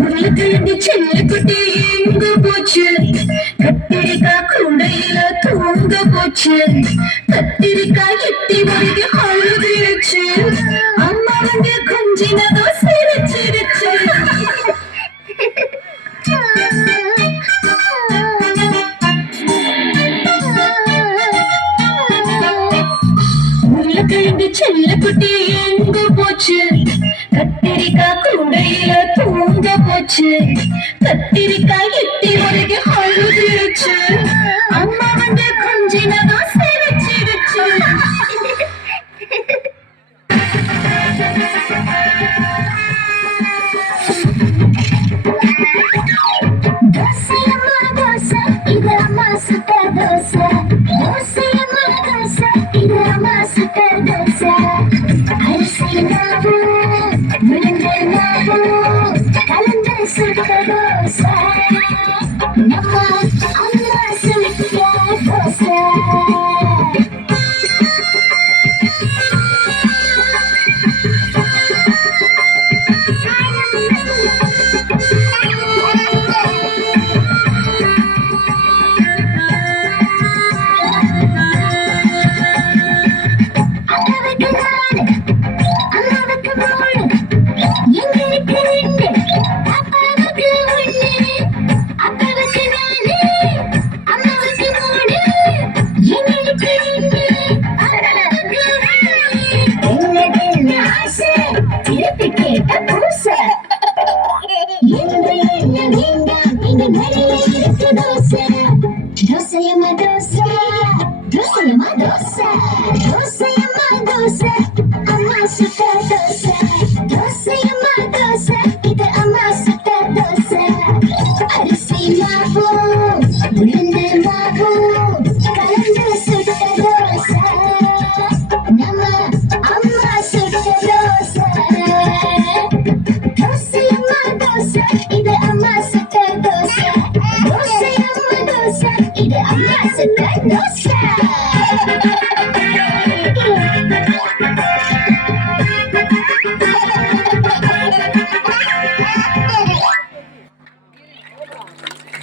உருளைக்கிழங்கு செல்லக்குட்டி எங்க போச்சு? கத்திரிக்காய் கூடையில தூங்க போச்சு. கத்திரிக்காய் எட்டி வரைக்கு அழுதுருச்சு. அம்மா வந்து கொஞ்சினதும் சிரிச்சிருச்சு. உருளைக்கிழங்கு செல்லக்குட்டி எங்க போச்சு? கத்திரிக்காய் கூடையில தூங்க போச்சு. கத்திரிக்காய் எட்டி வரைக்கும் அழுதுருச்சு. அம்மா வந்து கொஞ்சினதும் சிரிச்சிருச்சு. தோசையம்மா தோசை, இது அம்மா சுட்ட தோசை. தோசையம்மா தோசை, இது அம்மா சுட்ட தோசை. அரிசி மாவு உளுந்த மாவு கலந்து சுட்ட தோசை. நம்ம அம்மா சுட்ட dosa. Dosayama dosa, dosayama dosa, dosayama dosa, amma suka dosa. Dosayama dosa, itu amma suka dosa. Arsi